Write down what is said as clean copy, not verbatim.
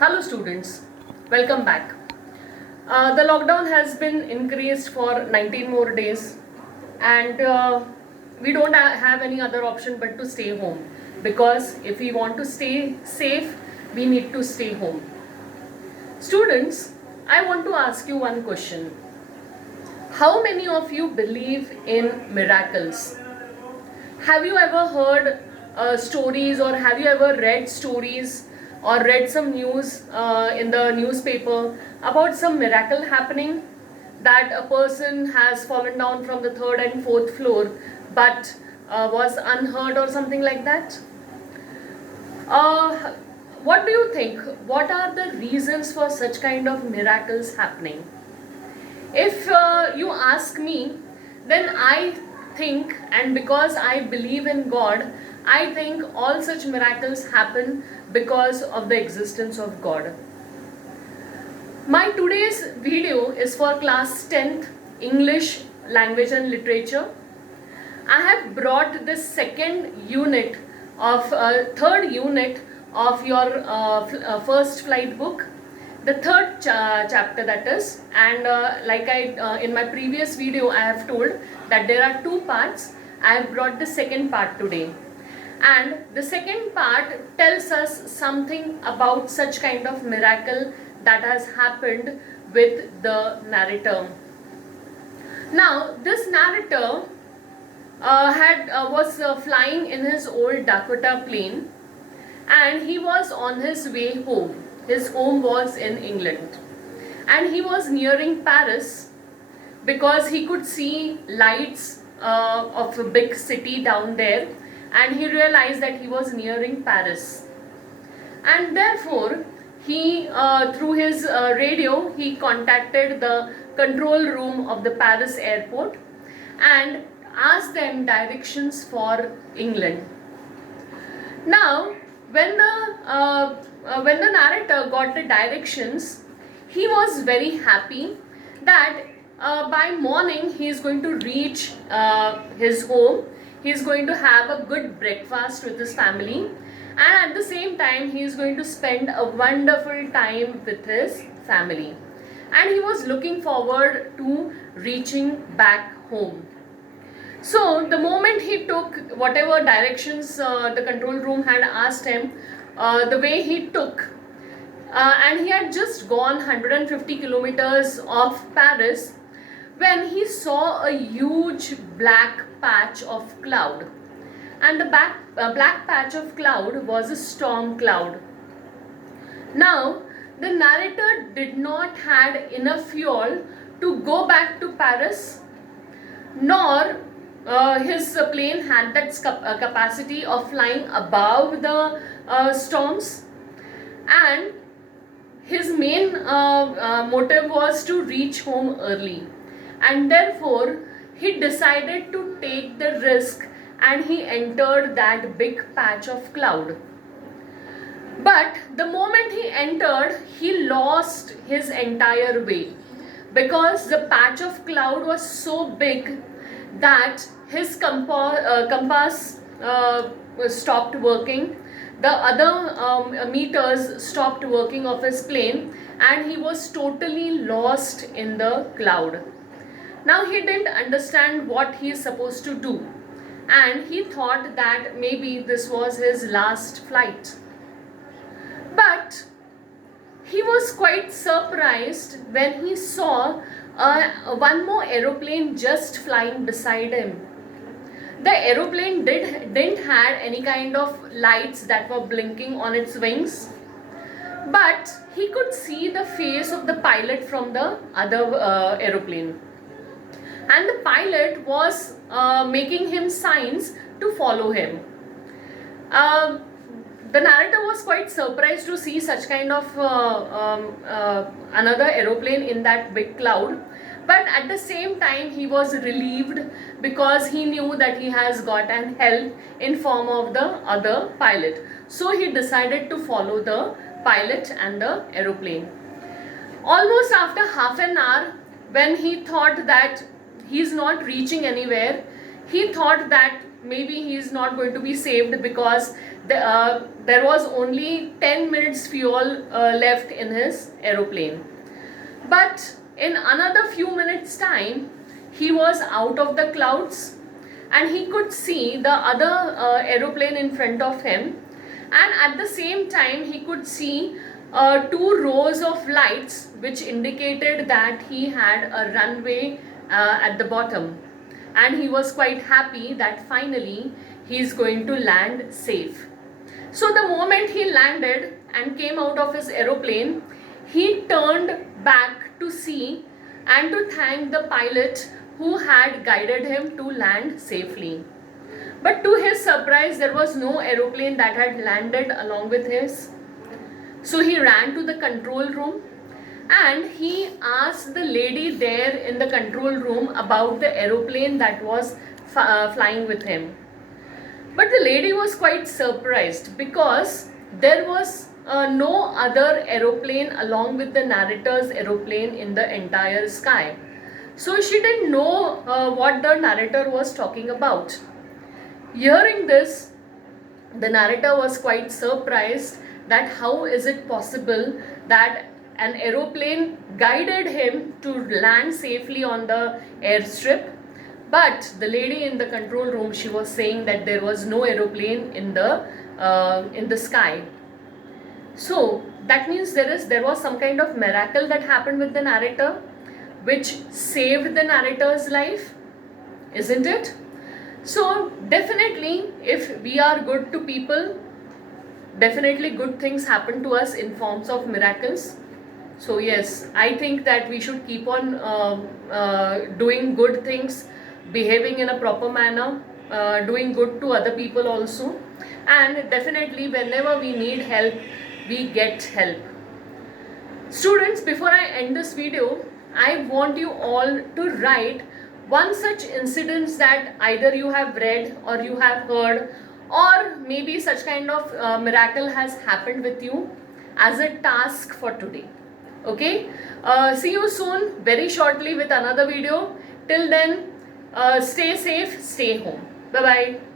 Hello students, welcome back. The lockdown has been increased for 19 more days and we don't have any other option but to stay home, because if we want to stay safe, we need to stay home. Students, I want to ask you one question. How many of you believe in miracles? Have you ever heard stories, or have you ever read stories or read some news in the newspaper about some miracle happening, that a person has fallen down from the third and fourth floor but was unhurt or something like that? Uh, what do you think? What are the reasons for such kind of miracles happening? If you ask me, then I think, and because I believe in God, I think all such miracles happen because of the existence of God. My today's video is for class 10th English language and literature. I have brought the third unit of your first flight book, the third chapter, that is. And in my previous video I have told that there are two parts. I have brought the second part today, and the second part tells us something about such kind of miracle that has happened with the narrator. Now this narrator was flying in his old Dakota plane, and he was on his way home. His home was in England, and he was nearing Paris because he could see lights of a big city down there, and he realized that he was nearing Paris. And therefore he through his radio, he contacted the control room of the Paris airport and asked them directions for England. Now when the narrator got the directions, he was very happy that by morning he is going to reach his home. He is going to have a good breakfast with his family, and at the same time he is going to spend a wonderful time with his family, and he was looking forward to reaching back home. So the moment he took whatever directions the control room had asked him, the way he took, and he had just gone 150 kilometers of Paris, when he saw a huge black patch of cloud, and the black patch of cloud was a storm cloud. Now the narrator did not had enough fuel to go back to Paris, nor his plane had that capacity of flying above the storms, and his main motive was to reach home early, and therefore he decided to take the risk, and he entered that big patch of cloud. But the moment he entered, he lost his entire way, because the patch of cloud was so big that his compass stopped working, the other meters stopped working of his plane, and he was totally lost in the cloud. Now he didn't understand what he is supposed to do, and he thought that maybe this was his last flight. But he was quite surprised when he saw one more aeroplane just flying beside him. The aeroplane didn't had any kind of lights that were blinking on its wings, but he could see the face of the pilot from the other aeroplane, and the pilot was making him signs to follow him. The narrator was quite surprised to see such kind of another aeroplane in that big cloud, but at the same time he was relieved, because he knew that he has got an help in form of the other pilot. So he decided to follow the pilot and the aeroplane. Almost after half an hour, when he thought that he is not reaching anywhere, he thought that maybe he is not going to be saved because there was only 10 minutes fuel left in his aeroplane. But in another few minutes time, he was out of the clouds and he could see the other aeroplane in front of him, and at the same time he could see two rows of lights which indicated that he had a runway at the bottom, and he was quite happy that finally he is going to land safe. So the moment he landed and came out of his aeroplane, he turned back to see and to thank the pilot who had guided him to land safely. But to his surprise, there was no aeroplane that had landed along with his. So he ran to the control room and he asked the lady there in the control room about the aeroplane that was flying with him. But the lady was quite surprised because there was no other aeroplane along with the narrator's aeroplane in the entire sky. So she didn't know what the narrator was talking about. Hearing this, the narrator was quite surprised that how is it possible that an aeroplane guided him to land safely on the airstrip, but the lady in the control room, she was saying that there was no aeroplane in the sky. So that means there was some kind of miracle that happened with the narrator which saved the narrator's life, isn't it? So definitely, if we are good to people, definitely good things happen to us in forms of miracles. So yes, I think that we should keep on doing good things, behaving in a proper manner, doing good to other people also, and definitely whenever we need help, we get help. Students, before I end this video, I want you all to write one such incident that either you have read or you have heard, or maybe such kind of miracle has happened with you, as a task for today. Okay, see you soon very shortly with another video. Till then, stay safe, stay home. Bye bye.